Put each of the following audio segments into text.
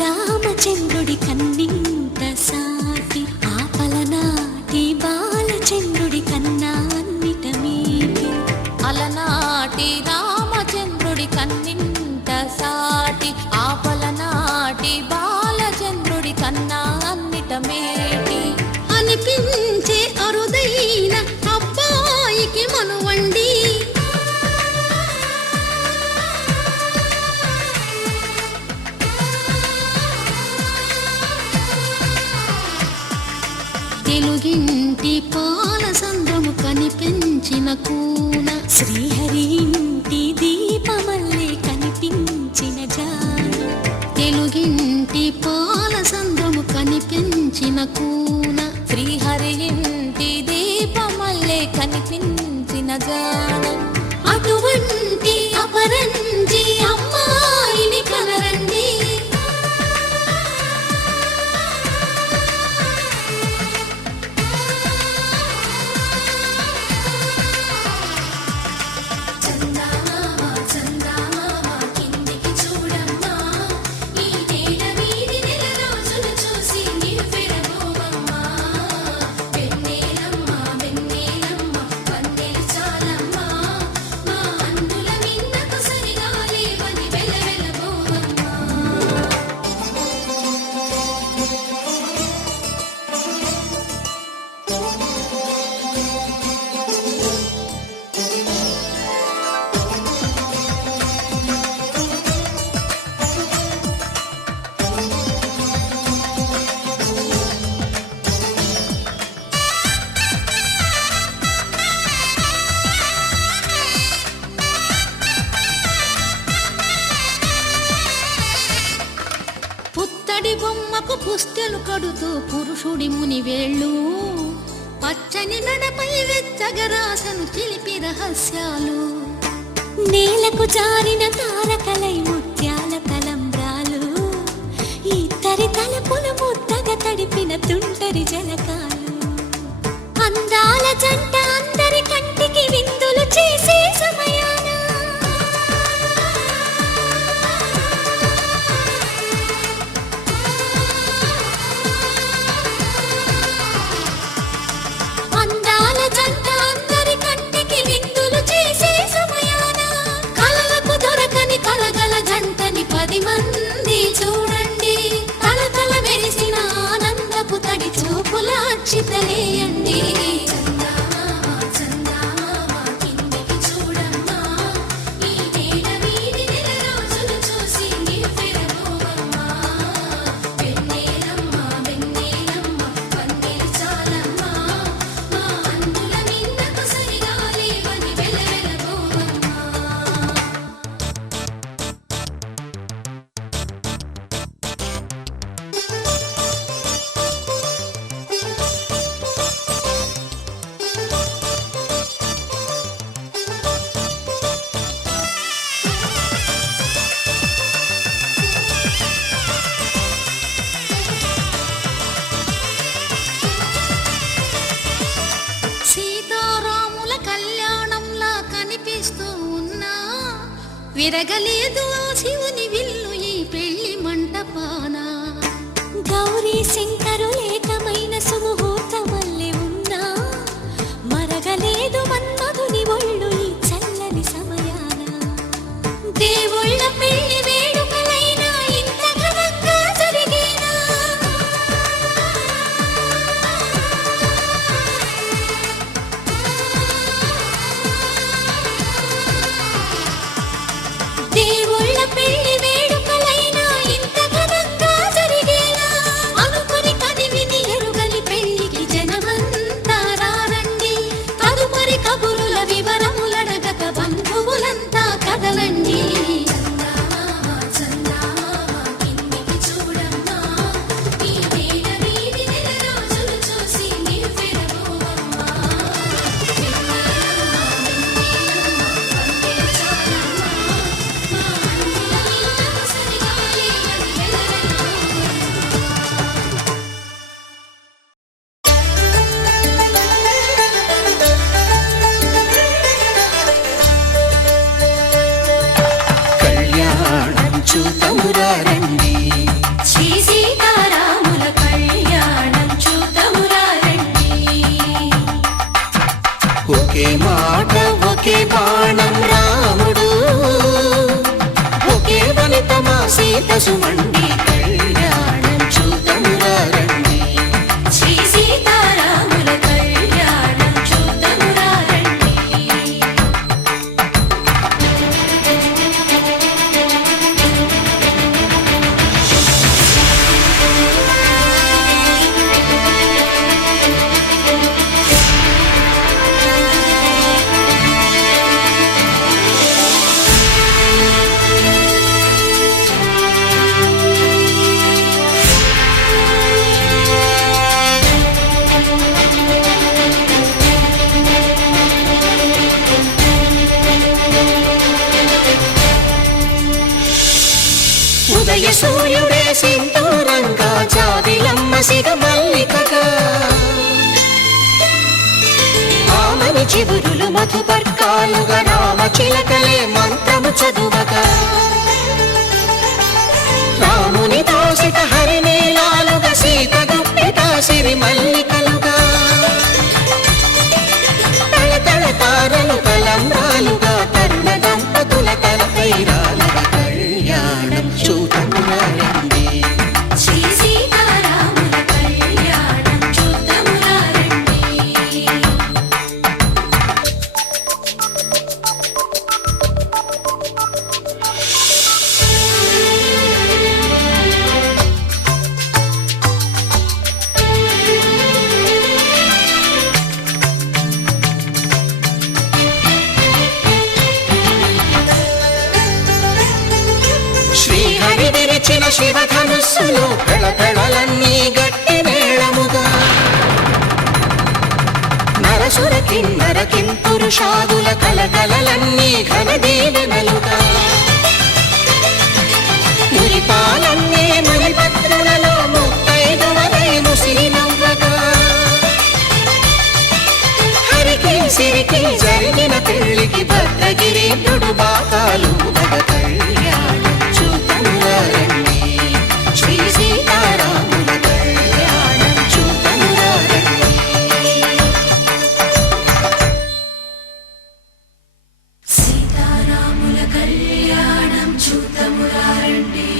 రామచంద్రుడి కన్నింత సాటి ఆపలనాటి బాలచంద్రుడి కన్నా అన్నిట మీటి అలనాటి రామచంద్రుడి కన్నింత సాటి ఆపలనాటి బాలచంద్రుడి కన్నా అన్నిట మేటి అనిపించే అరుదైన అబ్బాయికి మనువండి తెలుగింటి పాలసంద్రము కనిపించిన కూన శ్రీహరి ఇంటి దీపమల్లే కనిపించిన జాన తెలుగింటి పాలసంద్రము కనిపించిన కూన శ్రీహరి ఇంటి దీపమల్లే కనిపించిన జాన అటువంటి అపరంజి అమ్మాయిని కనరండి పుత్తడి బొమ్మకు పుస్తెలు కడుతూ పురుషుడి ముని వేళ్ళు పచ్చని నడపై వెచ్చగరాసను చిలిపి రహస్యాలు నేలకు జారిన తారకలై ముత్యాల తలంబ్రాలు ఇద్దరి తలపులు ముద్దగా తడిపిన తుంటరి జలకాలు అందాల జంట అందరి కంటికి విందులు చేసే సమయాన అందాల జంట అందరి కంటికి విందులు చేసే సమయాన కలలకు దొరకని కలగల జంటని 10 మంది చూడండి తలతల మెరిసిన ఆనందపు తడి చూపుల అక్షితలేయండి సీతారాముల కళ్యాణంలా కనిపిస్తూ ఉన్నా విరగలేదు శివుని విల్లు ఈ పెళ్లి మంటపాన గౌరీ శంకరులేకమైన సుముహూర్తమల్లె ఉన్నా మరగలేదు మన్మధుని ఒళ్ళు ఈ చల్లని సమయాన దేవుళ్ళ పెళ్లి వేడుకలైనా ఇంత ఘనంగా జరిగేనా దేవుళ్ళ పెళ్లి వేడుకలైనా ఇంత ఘనంగా జరిగేలా అనుకుని కదివిని ఎరుగని పెళ్లికి జనమంతా రారండి తదుపరి కబురుల వివరములడగక బంధువులంతా కదలండి సీత సుమండి కళ్యాణం చూతమురారండి. శ్రీ సీతారాముల కళ్యాణం చూద్దామురారండి. ఉదయ సూర్యుడే సింధూరంగా జాబిలమ్మ సిగ మల్లికగా ఆమని చివురులు మధుపర్కాలుగా రామ చిలకలే మంత్రము చదువగా రాముని దోసిట హరినీలాలుగా సీత గుప్పిట సిరి మల్లికలుగా తళతళ తారలు తలంబ్రాలుగా తరుణ దంపతుల తలపైరాలుగా కళ్యాణం చూతమురారండి. శ్రీ సీతారాముల కళ్యాణం చూద్దామురారండి. శ్రీహరి విరిచిన శివధనుస్సులో పెళపెళలన్నీ గట్టి మేళముగా నరసుర కిన్నర కింపురుషాదుల కలకలలన్నీ ఘన దీవెనలుగా మురిపాలన్నీ మురిపత్రులలో ముత్తైదువలై ముసినవ్వగా హరికి సిరికి జరిగిన పెళ్లికి భద్రగిరీంద్రుడు బాకాలు కళ్యాణం చూతమురారండి. శ్రీ సీతారాముల కళ్యాణం చూతమురారండి. సీతారాముల కళ్యాణం చూద్దామురారండి.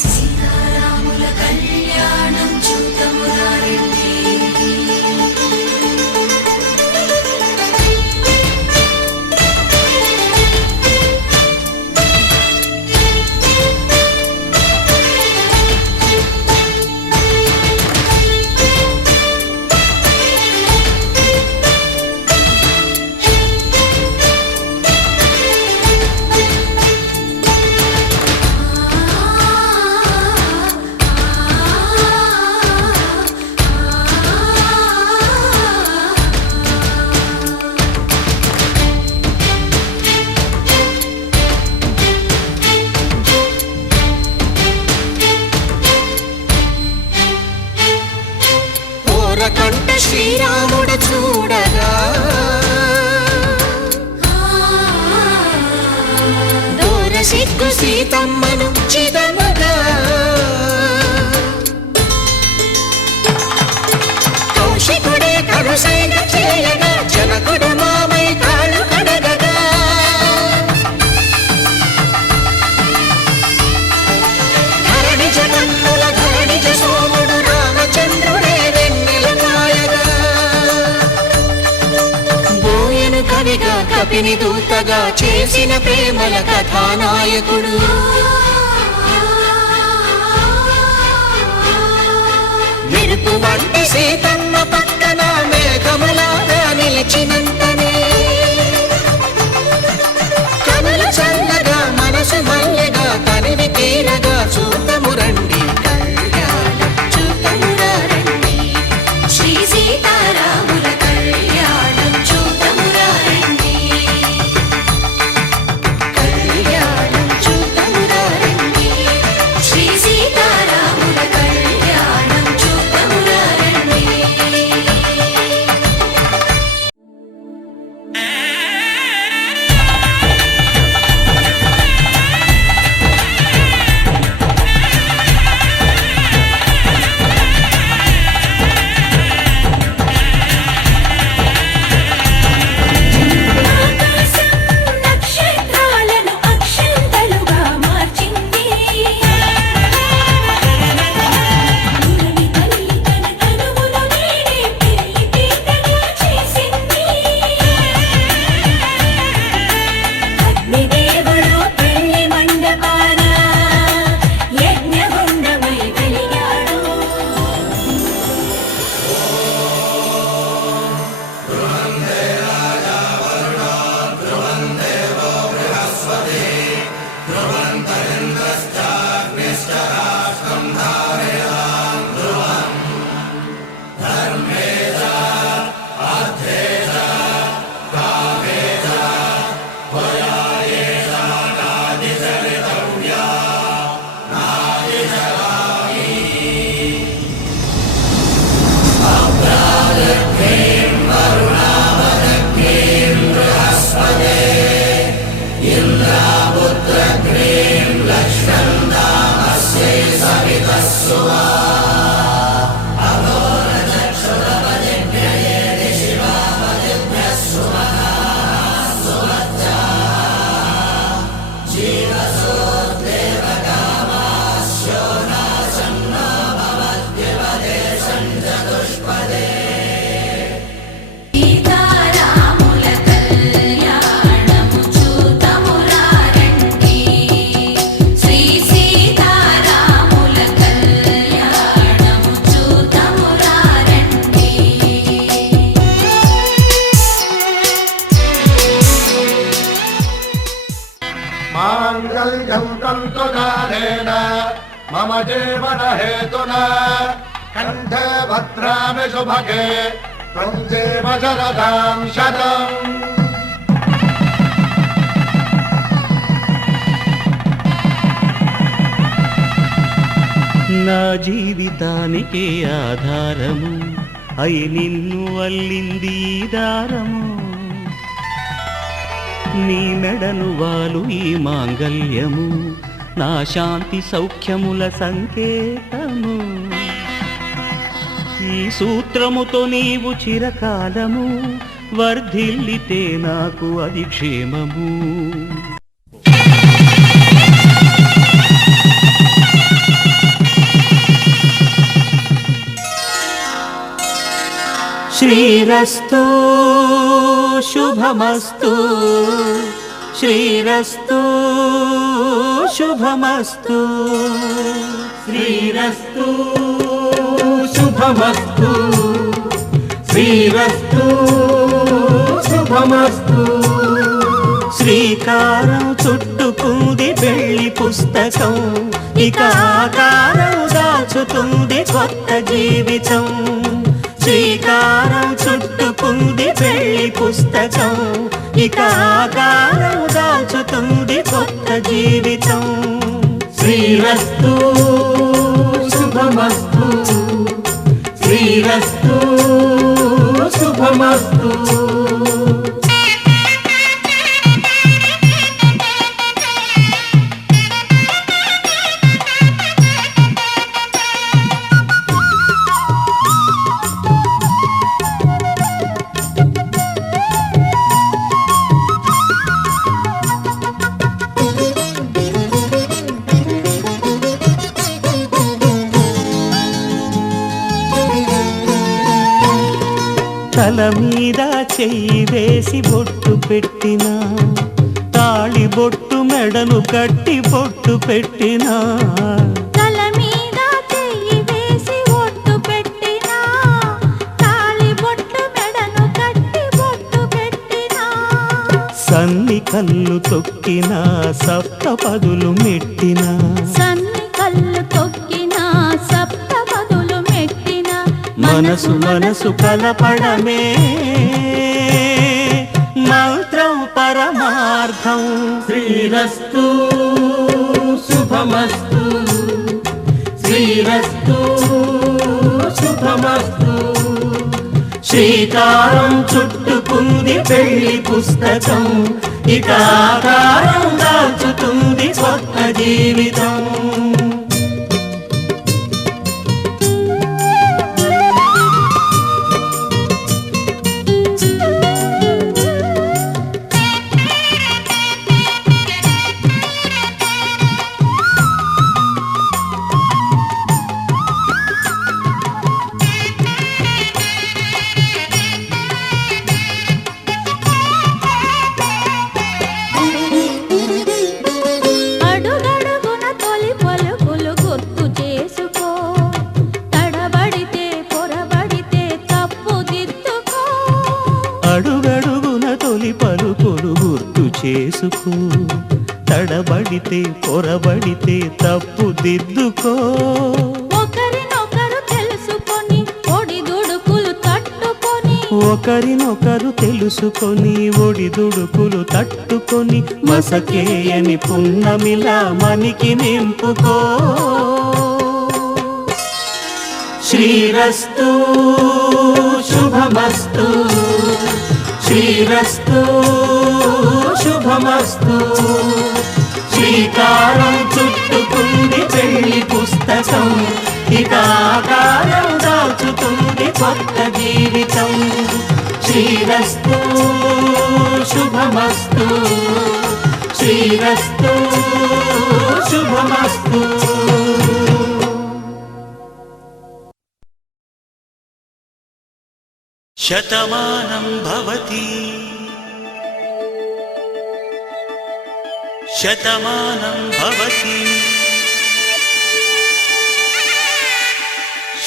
సీతారాముల కళ్యాణం చూద్దామురారండి. కంట శ్రీరాముడు చూడగా దూర సిగ్గు సీతమ్మను చిదమగా కౌశికుడే కరుసైన చేయగా జనకుడు మామై కాళ్ళు కడగగా ధరణి జగన్నుల ధరణిజ సోముడు రామచంద్రుడే కవిగా కపిని దూతగా చేసిన ప్రేమల కథానాయకుడు మెరుపు వంటి సీతమ్మ పక్కన మేఘములాగా నిలిచినంతనే కనులు చల్లగా మనసు మల్లెగా తనివి తీరగా చూతమురండి కళ్యాణం చూతమురారండి. శ్రీ సీతారాముల కళ్యాణం చూద్దామురారండి. కళ్యాణం చూతమురారండి. శ్రీ సీతారాముల కళ్యాణం చూద్దామురారండి. సీతారాముల కళ్యాణము చూతమురారండి శ్రీ సీతారాముల కళ్యాణము చూతమురారండి మాంగళ్యం తంతుకాలేన మమ జీవన హేతునా కంఠే భద్రామి శుభగే త్వం జీవ శరదాం శతం. నా జీవితానికి ఆధారము అయి నిన్ను అల్లింది ఈ దారము నీ మెడను వాలు ఈ మాంగల్యము నా శాంతి సౌఖ్యముల సంకేతము ఈ సూత్రముతో నీవు చిరకాలము వర్ధిల్లితే నాకు అది క్షేమము. శ్రీరస్తు శుభమస్తు శ్రీరస్తు శుభమస్తు శ్రీరస్తు శుభమస్తు శ్రీరస్తు శుభమస్తు. శ్రీకారం చుట్టుకుంది పెళ్లి పుస్తకం ఇక ఆకారం దాచుతుంది కొత్త జీవితం. శ్రీకారం చుట్టుకుంది పెళ్లి పుస్తకం ఇక ఆకారం దాచుతుంది కొత్త జీవితం. శ్రీరస్తు శుభమస్తు శ్రీరస్తు శుభమస్తు. తల మీద చెయ్యి వేసి బొట్టు పెట్టినా తాళి బొట్టు మెడను కట్టి బొట్టు పెట్టినా తల మీద చెయ్యి వేసి ఒట్టు పెట్టినా తాళి బొట్టు మెడను కట్టి బొట్టు పెట్టినా సన్ని కళ్ళు తొక్కినా సప్త పదులు మెట్టినా సన్ని కళ్ళు తొక్కినా సప్త పదులు మెట్టినా మనసు మనసు కలపడమే మంత్రం పరమార్థం. శ్రీరస్తు శుభమస్తు శ్రీరస్తు శుభమస్తు. శ్రీకారం చుట్టుకుంది పెళ్లి పుస్తకం ఇక ఆకారం దాచుతుంది కొత్త జీవితం. అడుగడుగున తొలి పలుకులు గుర్తు చేసుకో తడబడితే పొరబడితే తప్పు దిద్దుకో. అడుగడుగున తొలి పలుకులు గుర్తు చేసుకో తడబడితే పొరబడితే తప్పు దిద్దుకో. ఒకరినొకరు తెలుసుకొని ఒడిదుడుకులు తట్టుకొని ఒకరినొకరు తెలుసుకొని ఒడిదుడుకులు తట్టుకొని మసకేయని పున్నమిలా మనికి నింపుకో. శ్రీరస్తు శుభమస్తు శ్రీరస్తు శుభమస్తు. శ్రీకారం చుట్టుకుంది పెళ్లి పుస్తకం ఇక ఆకారం దాల్చుతుంది కొత్త జీవితం. శ్రీరస్తు శుభమస్తు, శ్రీరస్తు శుభమస్తు. శతమానం భవతి శతమానం భవతి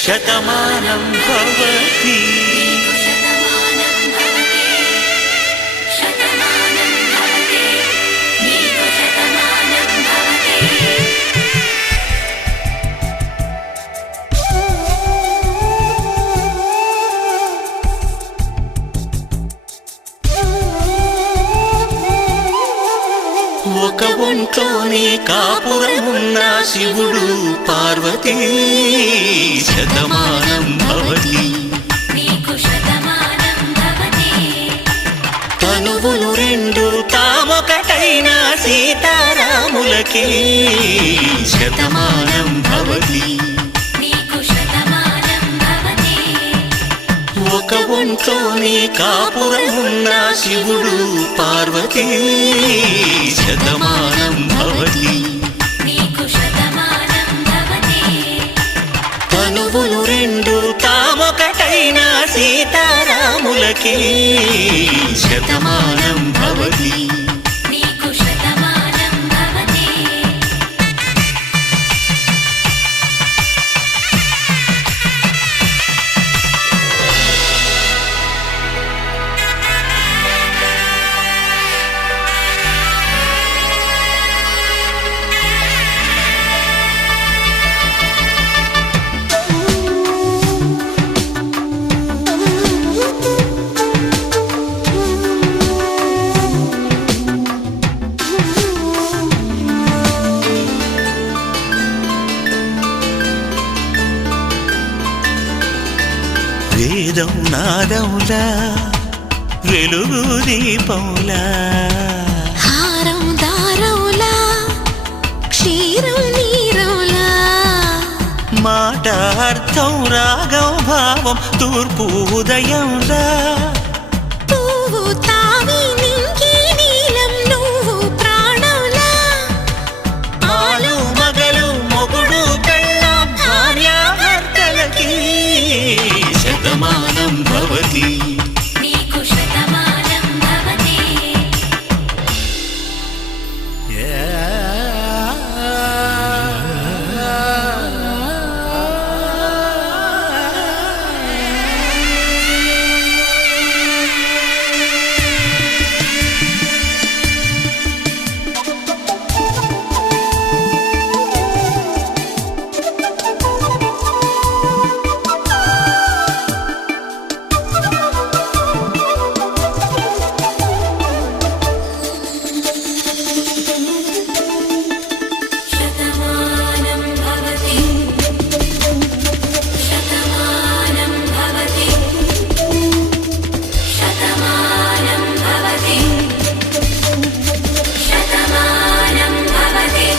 శతమానం భవతి. శతమానం భవతి శతమానం భవతి నీకు శతమానం భవతి. ఒక ఒంట్లోనే కాపురమున్న శివుడు పార్వతీ శతమానం భవతి. నీకు శతమానం భవతి. తనువులు రెండు తామొకటైన సీతారాములకి శతమానం భవతి. నీకు శతమానం భవతి. ఒక ఒంట్లోనే కాపురమున్న శివుడు పార్వతీ శతమానం భవతి. నీకు శతమానం భవతి. తనువులు రెండు తామొకటైన సీతారాములకి శతమానం భవతి. నీకు శతమానం భవతి. వేదం నాదములా వెలుగు దీపములా హారం దారవులా క్షీరం నీరవులా మాట అర్థం రాగం భావం తూర్పు ఉదయంలా పువ్వు తావి నింగి నీలం నువ్వు ప్రాణంలా ఆలు మగలు మొగుడు పెళ్ళాం భార్యాభర్తలకి శతమానం భవతి. నీకు శతమానం భవతి. శతమానం భవతి. శతమానం భవతి. శతమానం భవతి. శతమానం భవతి.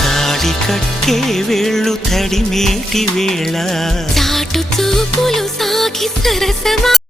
తాడి కట్టే వేళ్ళు తడిమేటి వేళ చాటు చూపులు సాగి సరసమా